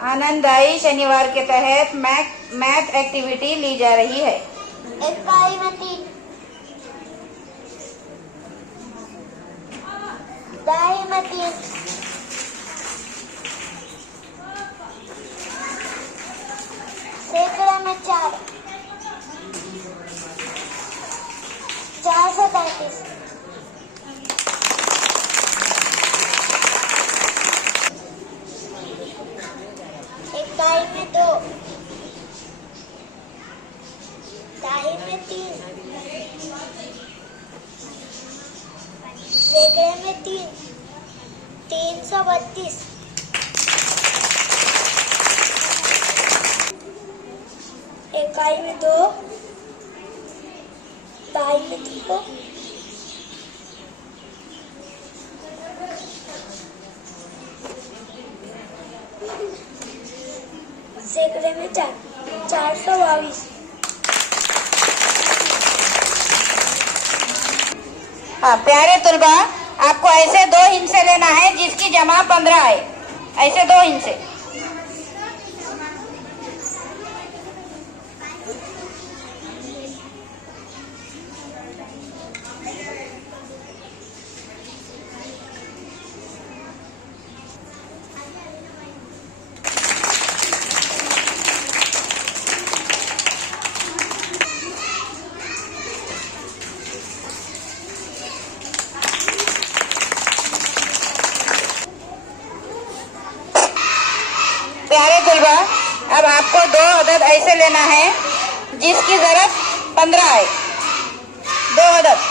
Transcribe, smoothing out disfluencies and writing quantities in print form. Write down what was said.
आनंददायी शनिवार के तहत मैथ एक्टिविटी ली जा रही है। इकाई में 3, दहाई में 3, सैकड़े में 4, 435, इकाई में 2, दहाई में 3, सैकड़े में 3, 332, इकाई में 2, दहाई में 2, सैकड़े में 4, 422। हाँ प्यारे तुलबा, आपको ऐसे 2 हिस्से लेना है जिसकी जमा 15 है। ऐसे 2 हिस्से। प्यारे तुलबा, अब आपको 2 अदद ऐसे लेना है जिसकी जरूरत 15 है। 2 अदद।